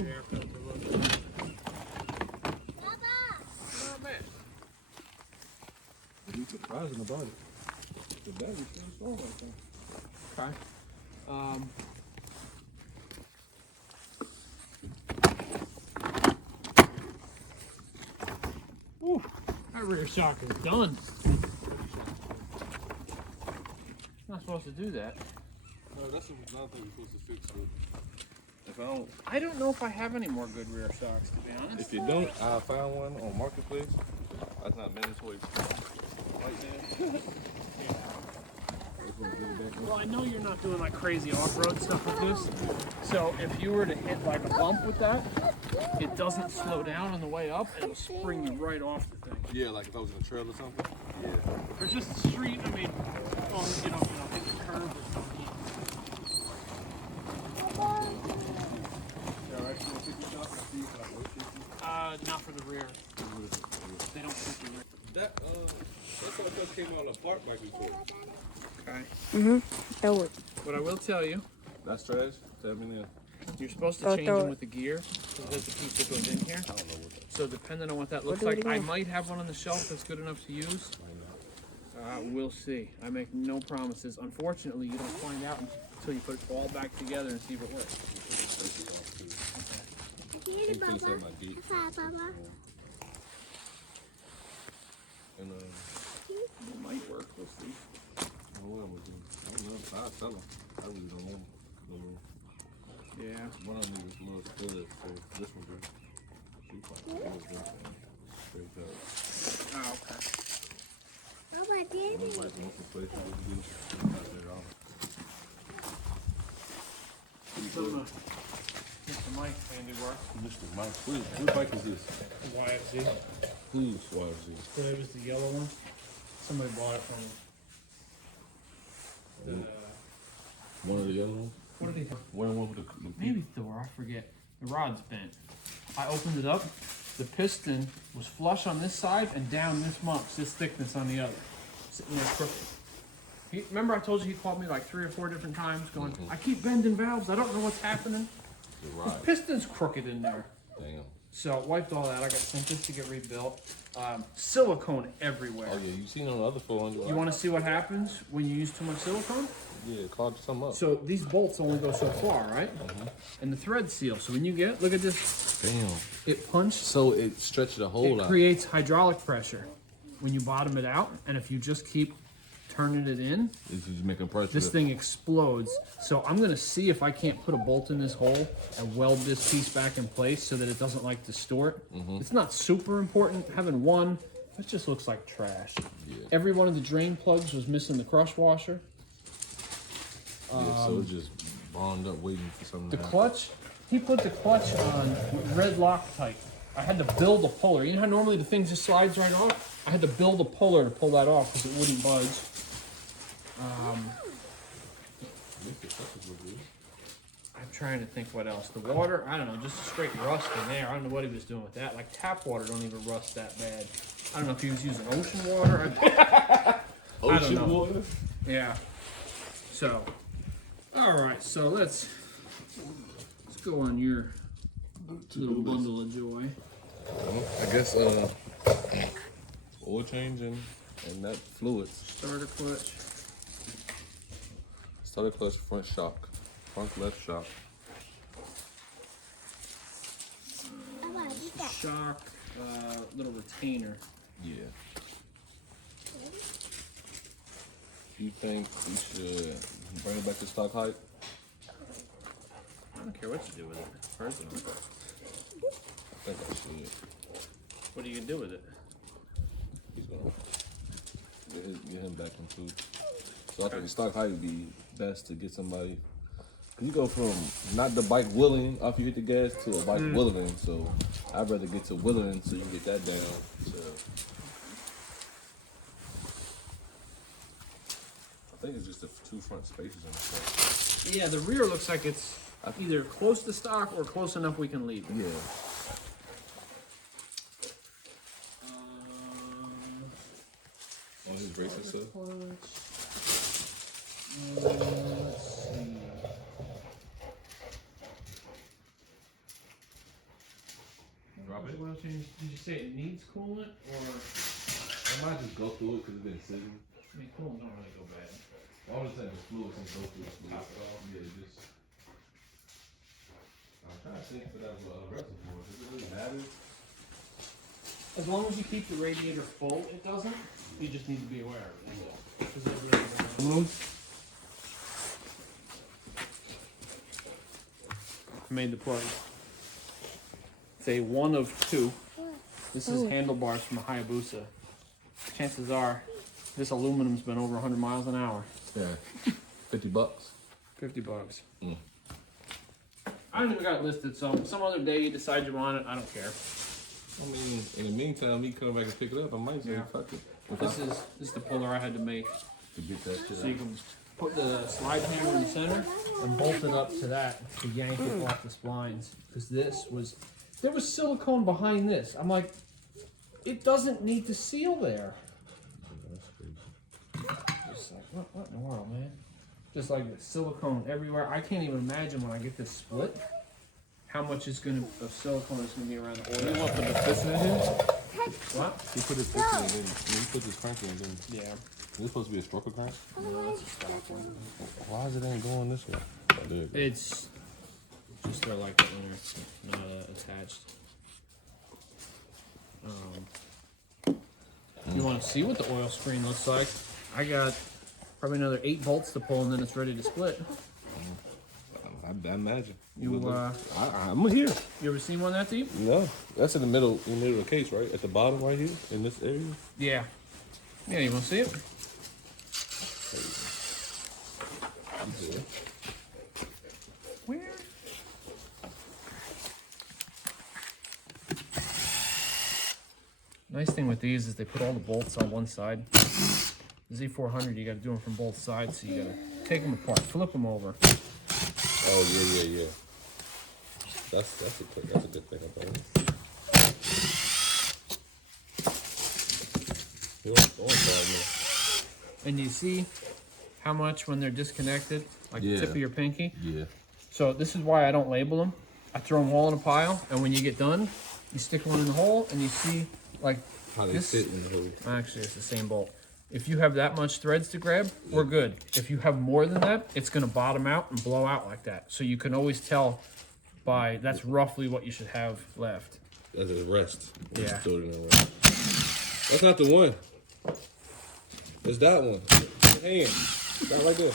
your air filter look. Oh man. You're surprising about it. The battery's still strong like that. Okay. Whew, that rear shock is done. Not supposed to do that. No, that's another thing you're supposed to fix. I don't know if I have any more good rear shocks, to be honest. If you don't, I found one on Marketplace. That's not mandatory. Right there. Well, I know you're not doing like crazy off-road stuff with this. So if you were to hit like a bump with that, it doesn't slow down on the way up, and it'll spring you right off the thing. Yeah, like if I was in a trail or something. Yeah. For just the street, I mean, well, you know, hit the curb or something. Not for the rear. They don't fit the rear. That's what just came out of the park bike before. Okay. That would. What I will tell you, That's trash. Tell me now. you're supposed to change them with the gear. So there's a piece that goes in here. I don't know what that. So depending on what that looks like, I might have one on the shelf that's good enough to use. We'll see. I make no promises. Unfortunately, you don't find out until you put it all back together and see if it works. And It might work. We'll see. I don't know. I'll tell them. I really don't know. Yeah. One of them is a little split, so this one good. Straight up. Oh, okay. One bike wants to play for the goose. Not there all. Mr. Mike's handiwork. Mr. Mike, what bike is this? YFZ. Who's YFZ? So it was the yellow one. Somebody bought it from One of the yellow ones? what did he have? One with the Maybe Thor, I forget. The rod's bent. I opened it up. The piston was flush on this side and down this much, this thickness on the other. Sitting there crooked. Remember I told you he called me like 3 or 4 different times going, I keep bending valves, I don't know what's happening. The piston's crooked in there. Damn. So wiped all that. I got sent this to get rebuilt. Silicone everywhere. Oh yeah, you seen on the other 400. You want to see what happens when you use too much silicone? Yeah, it clogged some up. So these bolts only go so far, right? And the thread seal. So when you get, look at this. Damn. It punched. So it stretched the hole It out. creates hydraulic pressure when you bottom it out. And if you just keep turning it in, If you making pressure. this thing explodes. So I'm going to see if I can't put a bolt in this hole and weld this piece back in place so that it doesn't like distort. It's not super important. Having one, it just looks like trash. Yeah. Every one of the drain plugs was missing the crush washer. Yeah, so it just bonded up waiting for something The to happen. clutch, he put the clutch on red Loctite. I had to build a puller. You know how normally the thing just slides right off? I had to build a puller to pull that off because it wouldn't budge. I'm trying to think what else. The water, I don't know, just straight rust in there. I don't know what he was doing with that. Like tap water don't even rust that bad. I don't know if he was using ocean water. I don't know. Water? Yeah. So, all right. So let's go on your little bundle of joy. I guess oil change and that fluids. Starter clutch. Starter clutch, front shock, front left shock. Shock, little retainer. Yeah. You think we should bring it back to stock height? I don't care what you do with it, personally. I think I should. What are you gonna do with it? He's gonna get him back into. So I think stock height would be best to get somebody. You go from not the bike willing after you hit the gas to a bike willing. So I'd rather get to willing so you get that down. I think it's just the 2 front spaces on the front. Yeah, the rear looks like it's either close to stock or close enough we can leave it. Yeah. On his racing stuff. Let's see. Probably. What else did you say it needs coolant or? I might just go through it because it's been sitting. I mean, coolant don't really go bad. All the time the fluid can go through the Top it off. Yeah, just. I'm trying to think for that reservoir. Does it really matter? As long as you keep the radiator full, it doesn't. You just need to be aware of it. Because it really doesn't. I made the plug. It's a 1 of 2. This is handlebars from a Hayabusa. Chances are, this aluminum's been over 100 miles an hour. Yeah. $50. 50 bucks. Mm. I don't even got it listed, so some other day you decide you want it, I don't care. I mean, in the meantime, me coming back and pick it up, I might say, fuck it. This is the puller I had to make. To get that shit So you can put the slide hammer in the center and bolt it up to that to yank it off the splines. Because there was silicone behind this. I'm like, it doesn't need to seal there. Just like, what in the world, man? Just like silicone everywhere. I can't even imagine when I get this split, how much of silicone is gonna be around the oil. You want to put the piston in here? What? You put this piston in, you put this crank in, then Yeah. is this supposed to be a stroker crank? No, that's a stock one. Why is it ain't going this way? There it goes. It's just they're like that when they're not attached. You want to see what the oil screen looks like? I got probably another 8 bolts to pull and then it's ready to split. I imagine. I'm here. You ever seen one that deep? No, that's in the middle of the case, right? At the bottom right here, in this area. Yeah. Yeah, you want to see it? Where? Nice thing with these is they put all the bolts on one side. The Z400, you got to do them from both sides, so you got to take them apart, flip them over. Oh yeah. That's a good thing about it. And you see how much when they're disconnected, like the tip of your pinky? Yeah. So this is why I don't label them. I throw them all in a pile, and when you get done, you stick one in the hole, and you see like how they fit in the hole. Actually, it's the same bolt. If you have that much threads to grab, we're good. If you have more than that, it's gonna bottom out and blow out like that. So you can always tell by, that's roughly what you should have left. That's a rest. Yeah. That's not the one. It's that one. Hand. That right there.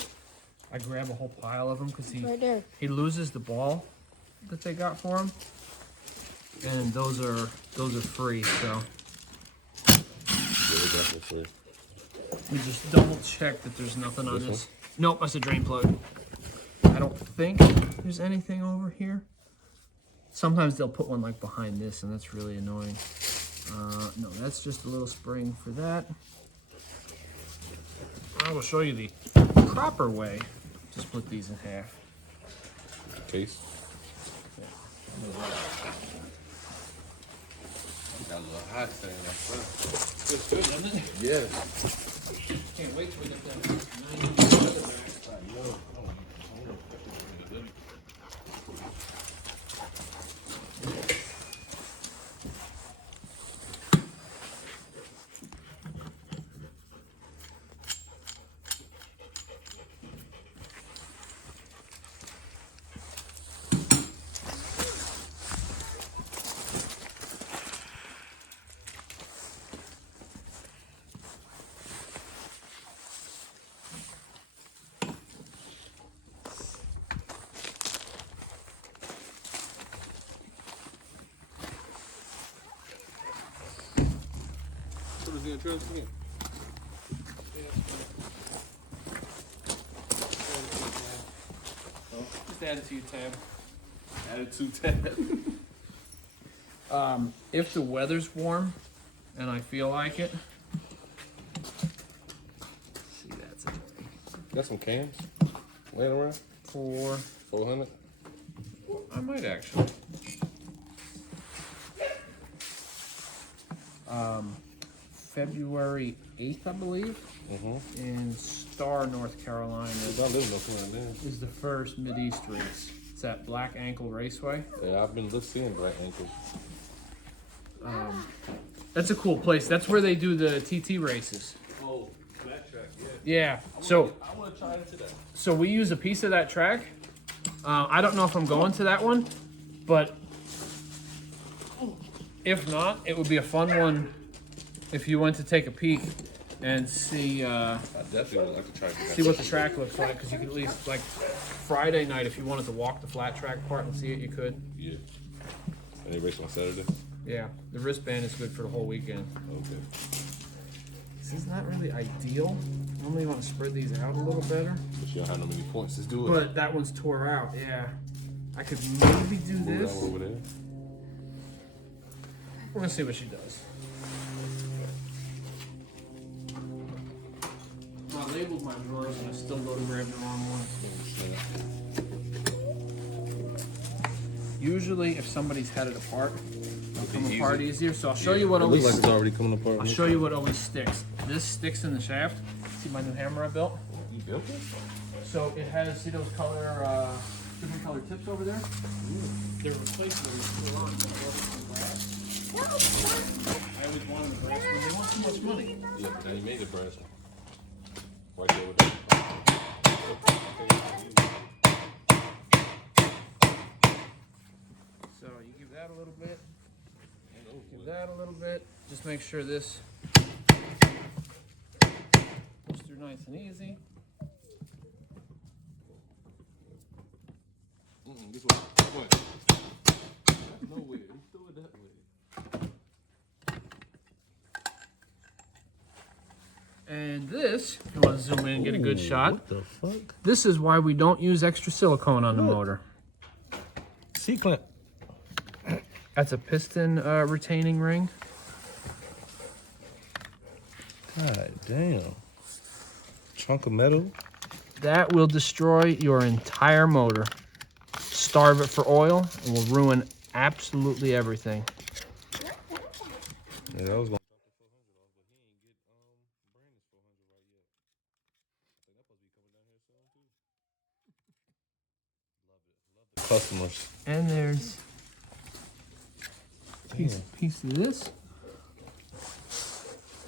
I grab a whole pile of them because Right he loses the ball that they got for him. And those are free, so. Yeah, they're definitely free. We just double check that there's nothing on this. Nope, that's a drain plug. I don't think there's anything over here. Sometimes they'll put one like behind this, and that's really annoying. No, that's just a little spring for that. I will show you the proper way to split these in half. Case. Got a little hot thing in that front. It's good, isn't it? Yeah. Can't wait till we get that 90 back. What is the insurance again? Just add it to your tab. Attitude tab. If the weather's warm and I feel like it, see that's it. Got some cans laying around? 400? I might actually. February 8th, I believe, in Star, North Carolina, I live in North Carolina. is the first Mideast race. It's at Black Ankle Raceway. Yeah, I've been seeing black ankles. That's a cool place. That's where they do the TT races. Oh, flat track, yeah. Yeah. I want to try into that. So we use a piece of that track. I don't know if I'm going to that one, but if not, it would be a fun one if you went to take a peek and see I definitely would like to try that. see what the track looks like, because you could at least, like, Friday night, if you wanted to walk the flat track part and see it, you could. Yeah. And they race on Saturday? Yeah, the wristband is good for the whole weekend. Okay. This is not really ideal. Normally you want to spread these out a little better. But you don't have no many points to do it. But that one's tore out, yeah. I could maybe do Move this. that one over there. We're gonna see what she does. I labeled my drawers and I still go to grab the wrong one. Usually, if somebody's had it apart, it'll come apart easier. So I'll show you what It always. looks like it's already coming apart. I'll show you what always sticks. This sticks in the shaft. See my new hammer I built? You built this? So it has, see those color, different color tips over there? They're replaceable. They're on brass. I always wanted the brass one. They want too much money. Yeah, but now you made the brass one. Right there with that. So you give that a little bit. Give that a little bit. Just make sure this goes through nice and easy. This way. That way. No way. He threw it that way. And this, if you want to zoom in and get a good shot, What the fuck? this is why we don't use extra silicone on the motor. C-clamp. That's a piston retaining ring. God damn. Chunk of metal. That will destroy your entire motor. Starve it for oil and will ruin absolutely everything. Yeah, that was going customers. And there's a piece of this.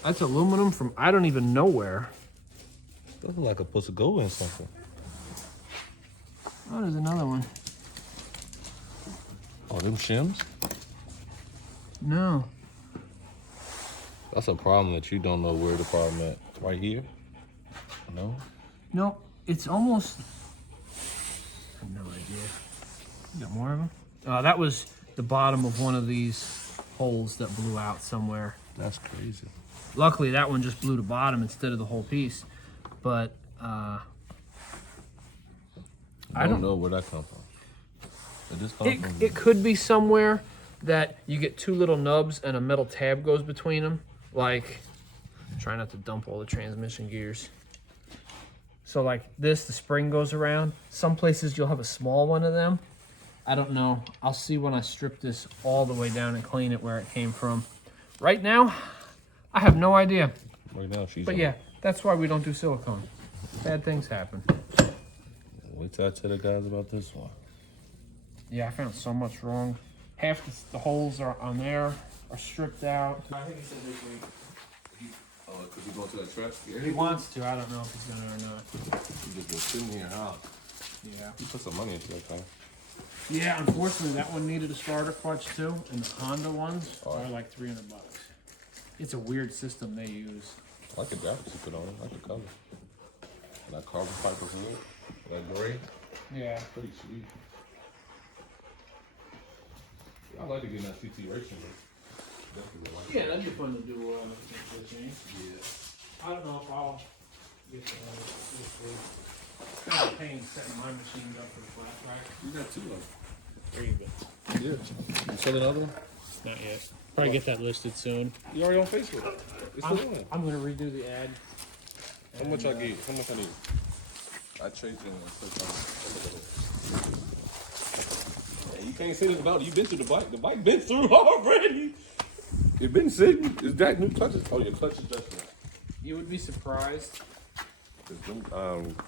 That's aluminum from I don't even know where. That look like a supposed to go in something. Oh, there's another one. Oh, them shims? No. That's a problem that you don't know where the problem at. Right here? No? Nope. It's almost. I have no idea. You got more of them? That was the bottom of one of these holes that blew out somewhere. That's crazy. Luckily, that one just blew the bottom instead of the whole piece. But I don't know where that come from. Did this come from? it could be somewhere that you get two little nubs and a metal tab goes between them. Like, try not to dump all the transmission gears. So like this, the spring goes around. Some places you'll have a small one of them. I don't know. I'll see when I strip this all the way down and clean it where it came from. Right now, I have no idea. Right now, she's. But yeah, that's why we don't do silicone. Bad things happen. Wait till I tell the guys about this one. Yeah, I found so much wrong. Half the holes are on there are stripped out. I think he said this week. Oh, because he's going to that track? Yeah. He wants to. I don't know if he's gonna or not. He just been sitting here, huh? Yeah. You put some money into that car. Yeah, unfortunately, that one needed a starter clutch too, and the Honda ones are like $300. It's a weird system they use. I like the graphics you put on it. I like the color. And that carbon fiber hood. That gray. Yeah. Pretty sweet. I like to get in that CT racing. Definitely like Yeah, that'd be fun to do. Yeah. Yeah. I don't know if I'll get this week. Kind of pain setting my machines up for the flat track. You got two of them. There you go. Yeah. You selling another one? Not yet. Probably get that listed soon. You already on Facebook. It's the one. I'm gonna redo the ad. How much I get? How much I need? I trade you one. Hey, you can't say this about it. You've been through the bike. The bike been through already. It been sitting. Is that new clutches? Oh, your clutches just right. You would be surprised.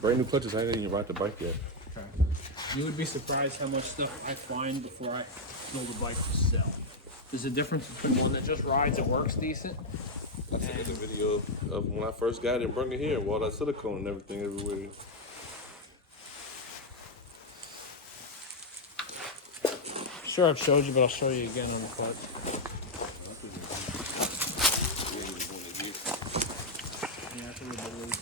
Brand new clutches. I didn't even ride the bike yet. You would be surprised how much stuff I find before I build a bike to sell. There's a difference between one that just rides and works decent. I took a video of when I first got it and brought it here, all that silicone and everything everywhere. Sure, I've showed you, but I'll show you again on the clutch. Yeah, it's a little bit loose.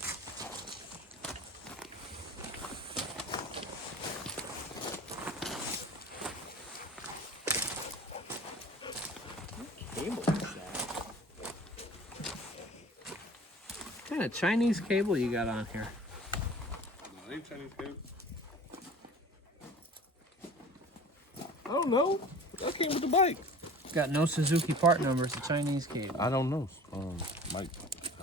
Cable is that? What kind of Chinese cable you got on here? No, ain't Chinese cable. I don't know. That came with the bike. Got no Suzuki part numbers, a Chinese cable. I don't know. Mike,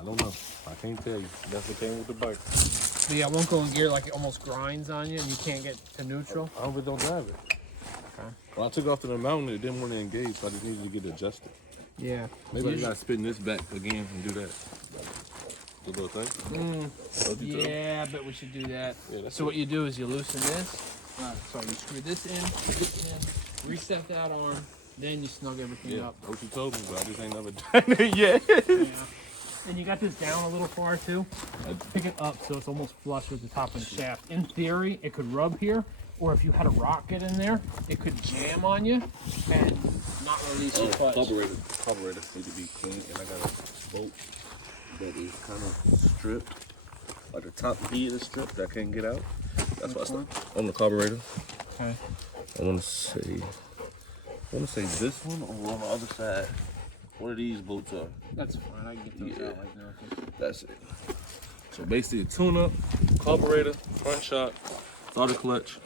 I don't know. I can't tell you. That's what came with the bike. But yeah, it won't go in gear like it almost grinds on you and you can't get to neutral. I really don't drive it. Okay. When I took off to the mountain, it didn't want to engage, so I just needed to get it adjusted. Yeah. Maybe I gotta spin this back again and do that. The little thing. Yeah, I bet we should do that. Yeah, that's So what you do is you loosen this. So you screw this in, reset that arm, then you snug everything Yeah, up. what you told me, but I just ain't never done it yet. Yeah. And you got this down a little far too. Pick it up so it's almost flush with the top of the shaft. In theory, it could rub here, or if you had a rock get in there, it could jam on you and not release your clutch. Carburetor need to be clean, and I got a bolt that is kind of stripped. Like the top head is stripped, that can't get out. That's why I stopped on the carburetor. Okay. I want to say this one or on the other side. One of these bolts are. That's fine. I can get those out like now. That's it. So basically, a tune-up, carburetor, front shock, starter clutch.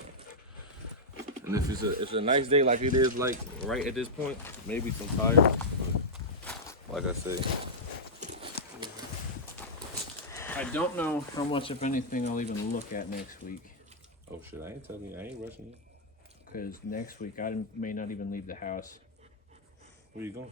And if it's a nice day like it is, like right at this point, maybe some tires. But like I say, I don't know how much, if anything, I'll even look at next week. oh shit, I ain't telling you, I ain't rushing you. Because next week I may not even leave the house. Where you going?